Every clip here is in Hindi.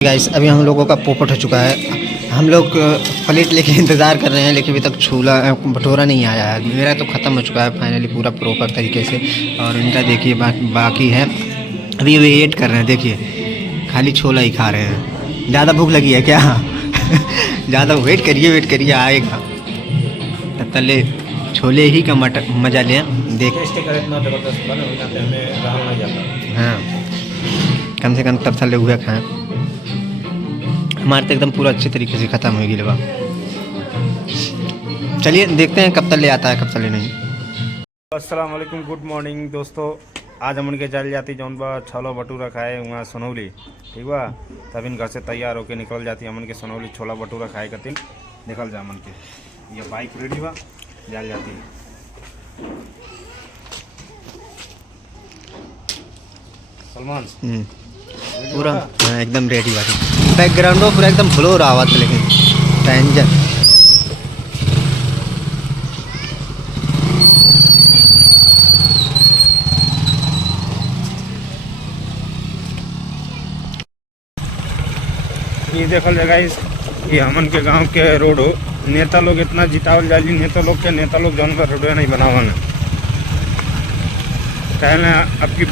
गाइस अभी हम लोगों का पोपट हो चुका है। हम लोग प्लेट लेके इंतज़ार कर रहे हैं, लेकिन अभी तक छोला भटूरा नहीं आया है। मेरा तो ख़त्म हो चुका है फाइनली पूरा प्रॉपर तरीके से, और इनका देखिए बाकी है। अभी वेट कर रहे हैं, देखिए खाली छोला ही खा रहे हैं। ज़्यादा भूख लगी है क्या? ज़्यादा वेट करिए आएगा। तब तले छोले ही का मज़ा लें। देख इतना ज़बरदस्त बना हमें रहा नहीं जाता। हाँ, कम से कम तब तले हुए खाएँ। हमारे तो एकदम पूरा अच्छे तरीके से ख़त्म हो गया। चलिए देखते हैं कब तक ले आता है, कब तक ले नहीं। अस्सलाम वालेकुम, गुड मॉर्निंग दोस्तों। आज हमन के चल जाती जौन बा छोला भटूरा खाए वहाँ सोनौली, ठीक बा। तब इन घर से तैयार होके निकल जाती हमन के सोनौली छोला भटूरा खाए खातिर निकल जा मन के। ये बाइक रेडी बा, चल जाती सलमान पूरा एकदम रेडी बाकी। बैकग्राउंड में पूरा एकदम फ्लो रहा हुआ था, लेकिन टेंशन ये देखल जाएगा इस ये हमन के गांव के रोड हो। नेता लोग इतना जितावल जाली, नेता लोग जौन पर रोड नहीं बनावन कहना अब की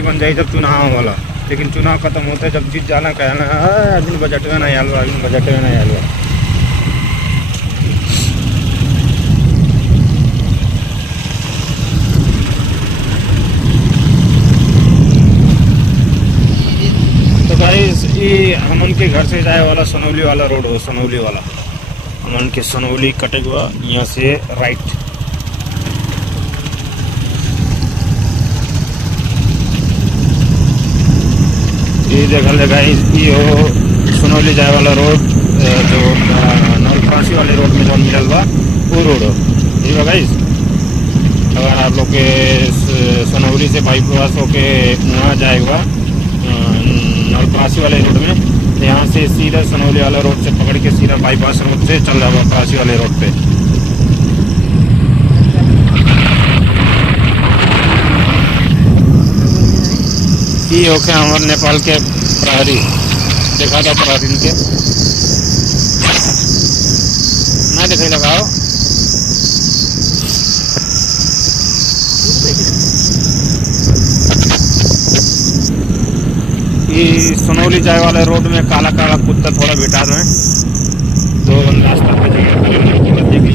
बन जाई जब चुनाव वाला। लेकिन चुनाव खत्म होते जब जीत जाना कहना अभी बजट में नहीं आलवा, अभी बजट में नहीं आलवा। तो गाइस ये हमन के घर से जाए वाला सोनौली वाला रोड हो। सोनौली वाला हमन के सोनौली कटेगा यहाँ से राइट। ये देखल जाएगा ये हो सोनौली जाए वाला रोड, जो नलफांसी वाले रोड में जो मिलल बा वो रोड हो। ठीक है गाइस, अगर आप लोग के सोनौली से बाईपास होके वहाँ जाएगा नलफांसी वाले रोड में, तो यहाँ से सीधा सोनौली वाला रोड से पकड़ के सीधा बाईपास रोड से चल जाओ नलफांसी वाले रोड पे। ये होके हमारे नेपाल के प्रहरी देखा था, प्रहरी के ना दिखाई लगाओ। ये सोनौली जाए वाले रोड में काला काला कुत्ता थोड़ा बेटा में तो रास्ता पे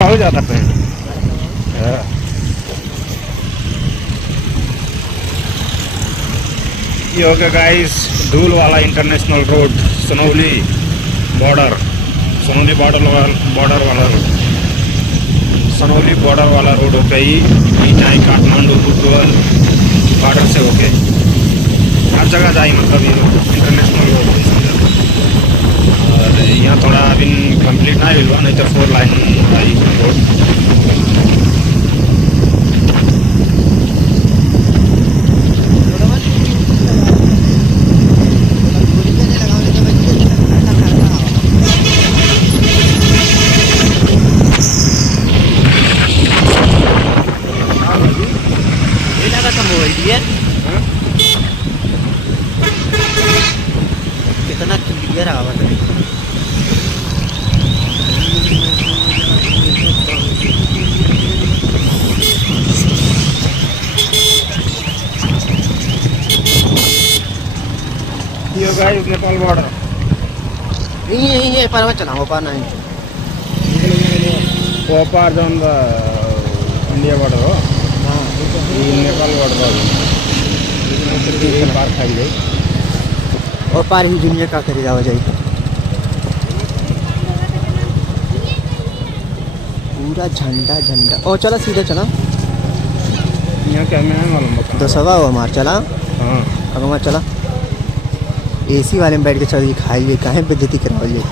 हो जाता है। ये हो गया गाइस धूल वाला इंटरनेशनल रोड, सोनौली बॉर्डर वाला रोड। सोनौली बॉर्डर वाला रोड हो गई, चाहे काठमांडू बुद्धवल बॉर्डर से होके हर जगह जाए, मतलब ये इंटरनेशनल रोड है समझा। और यहाँ थोड़ा अभी कंप्लीट ना हुआ, नहीं तो 4 लाइन आई रोड। कितना क्लियर आवाज है। ये गाइस नेपाल बॉर्डर ये पार में चला हो पार नहीं वो पार जो इंडिया बॉर्डर हो। हाँ, ये नेपाल बॉर्डर पार खाई गई और पार ही दुनिया का करी जावा जाए। पूरा झंडा और चला सीधा चला। यहाँ क्या मैं मालूम दसवा हो हमार चला। हाँ अब हमार चला एसी वाले में बैठ के चलिए, खाइए काहे बेइज्जती करवाइए।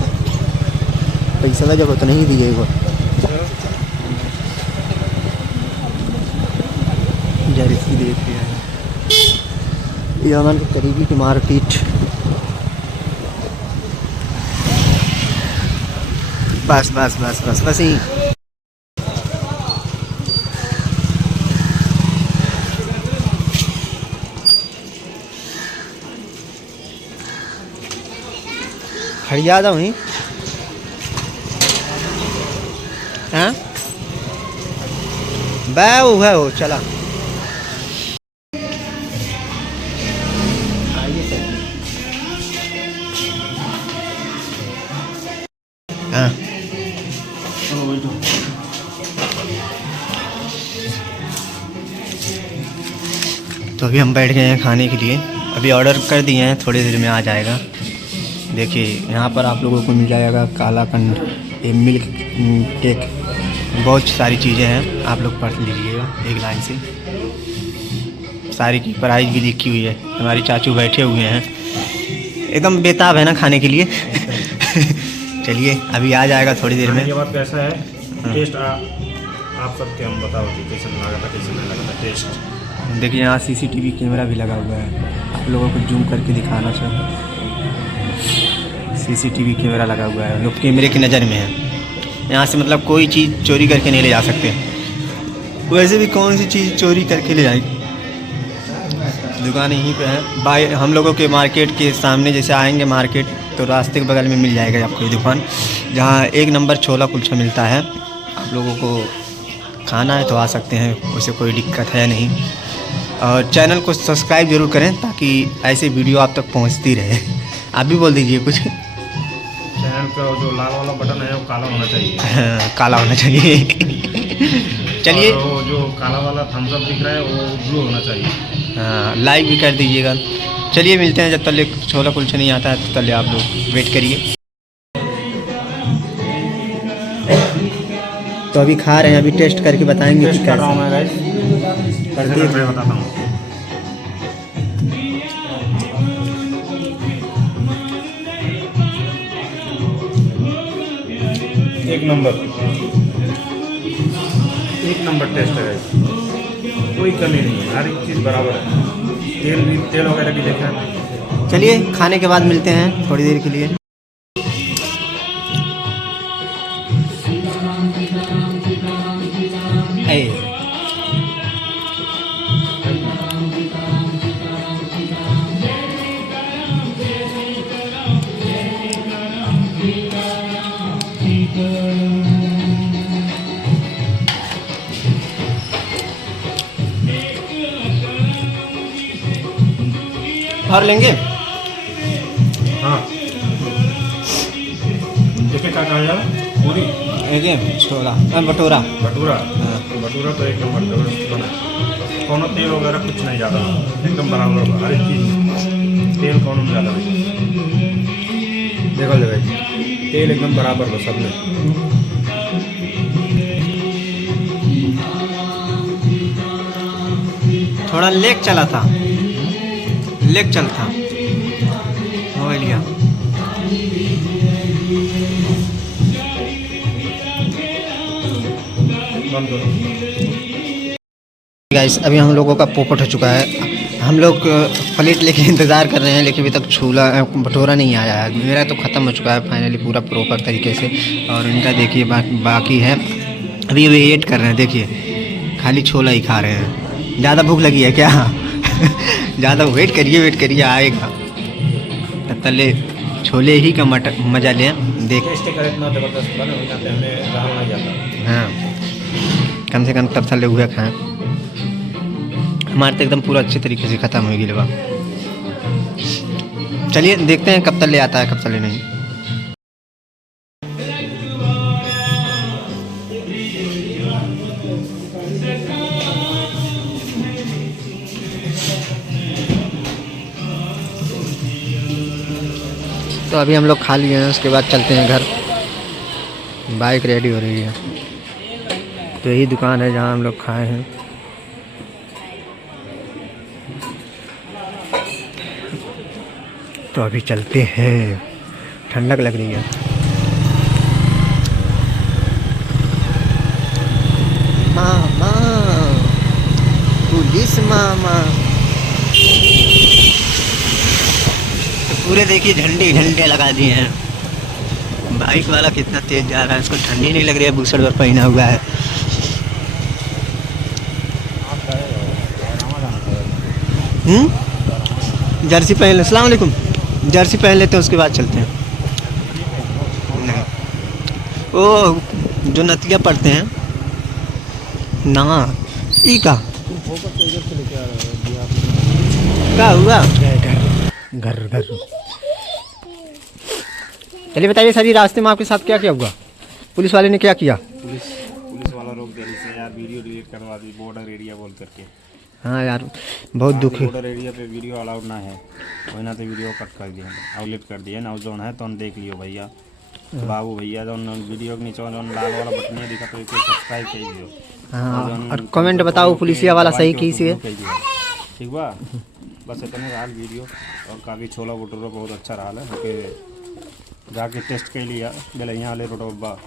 पैसा का जब तो नहीं दिएगा। जर्सी देख रहा है। यमन के करीबी की मार्केट। बस बस बस बस बस ही। खड़िया दो ही। हाँ वो है वो चला। हाँ तो अभी हम बैठ गए हैं खाने के लिए। अभी ऑर्डर कर दिए हैं, थोड़ी देर में आ जाएगा। देखिए यहाँ पर आप लोगों को मिल जाएगा कालाकंद, ये मिल्क केक, बहुत सारी चीज़ें हैं। आप लोग पढ़ लीजिएगा एक लाइन से। सारी की प्राइस भी लिखी हुई है। हमारी चाचू बैठे हुए हैं, एकदम बेताब है ना खाने के लिए। चलिए अभी आ जाएगा थोड़ी देर में। ये बात कैसा है टेस्ट आप सबके हम बताओ कि कैसे लगा था, कैसे नहीं लगा था टेस्ट। देखिए यहाँ सीसीटीवी कैमरा भी लगा हुआ है, आप लोगों को जूम करके दिखाना चाहिए। सीसीटीवी कैमरा लगा हुआ है, लोग कैमरे की नज़र में है। यहाँ से मतलब कोई चीज़ चोरी करके नहीं ले जा सकते। वैसे भी कौन सी चीज़ चोरी करके ले जाएगी। दुकान यहीं पे है बाई हम लोगों के मार्केट के सामने। जैसे आएंगे मार्केट तो रास्ते के बगल में मिल जाएगा आपको ये दुकान, जहाँ 1 नंबर छोला कुलचा मिलता है। आप लोगों को खाना है तो आ सकते हैं, उससे कोई दिक्कत है नहीं। और चैनल को सब्सक्राइब जरूर करें ताकि ऐसे वीडियो आप तक पहुंचती रहे। आप भी बोल दीजिए कुछ। चैनल का जो लाल वाला बटन है वो काला होना चाहिए। हाँ, काला होना चाहिए। चलिए वो जो काला वाला थम्स अप दिख रहा है वो ब्लू होना चाहिए। हाँ, लाइक भी कर दीजिएगा। चलिए मिलते हैं, जब तक छोला कुलचा नहीं आता है तब तक आप लोग वेट करिए। तो अभी खा रहे हैं, अभी टेस्ट करके बताएंगे कि कर रहा हूँ मैं गाइस, करके मैं बताता हूँ। एक नंबर टेस्ट है गाइस, कोई कमी नहीं है, हर एक चीज़ बराबर है। तेल वगैरह भी देखा है। चलिए खाने के बाद मिलते हैं थोड़ी देर के लिए। और लेंगे। हाँ देखिए क्या कहा जाए, पूरी छोला भटूरा। भटूरा। हाँ भटूरा तो एक नंबर जबरदस्त बना, कोनो तेल वगैरह कुछ नहीं ज़्यादा, एकदम बराबर हर एक चीज़। तेल कोनो ज़्यादा नहीं, देखो जगह तेल एकदम बराबर बस सब में। थोड़ा लेग चला था, लेग चलता हो लिया। गाइस अभी हम लोगों का पोपट हो चुका है। हम लोग प्लेट लेके इंतज़ार कर रहे हैं, लेकिन अभी तक छोला भटूरा नहीं आया है। मेरा तो ख़त्म हो चुका है फाइनली पूरा प्रॉपर तरीके से, और इनका देखिए बाकी है। अभी वेट कर रहे हैं, देखिए खाली छोला ही खा रहे हैं। ज़्यादा भूख लगी है क्या? ज़्यादा वेट करिए आएगा। तब तक छोले ही का मज़ा लें। देख इतना ज़बरदस्त बना, हाँ कम से कम तब तक हुए खाएँ। हमारे तो एकदम पूरा अच्छे तरीके से ख़त्म हो गया। चलिए देखते हैं कब तक ले आता है, कब तक ले नहीं। तो अभी हम लोग खा लिए हैं, उसके बाद चलते हैं घर। बाइक रेडी हो रही है। तो यही दुकान है जहाँ हम लोग खाए हैं। तो अभी चलते हैं, ठंडक लग रही है। मामा, पुलिस मामा। तो पूरे देखिए झंडे झंडे लगा दिए हैं। बाइक वाला कितना तेज जा रहा है, इसको ठंडी नहीं लग रही है, बूसट पर पहना हुआ है। जर्सी पहन ले। अस्सलाम वालेकुम। जर्सी पहन लेते हैं उसके बाद चलते हैं। नहीं, वो जो नतिया पढ़ते हैं ना, ई का क्या हुआ? घर घर चलिए बताइए सर, ये रास्ते में आपके साथ क्या क्या हुआ? पुलिस वाले ने क्या किया? पुलिस वाला रोक दिया से यार, वीडियो डिलीट करवा दी बॉर्डर एरिया बोल करके। हाँ यार, बहुत दुख है। बॉर्डर एरिया पे वीडियो अलाउड ना है, वही ना तो वीडियो कट कर दिया, आउटलेट कर दिया ना। जोन है तो देख लियो भैया, बाबू भैया जो वीडियो के नीचे जो लाल वाला बटन दिखा तो इसे सब्सक्राइब कर दियो। हाँ, और कमेंट बताओ पुलिसिया वाला सही की से। ठीक बा, बस इतने रहा वीडियो। और काफ़ी छोला भटूरा बहुत अच्छा रहा है, ओके जाके टेस्ट कर लिया बेलैया वाले रोड बा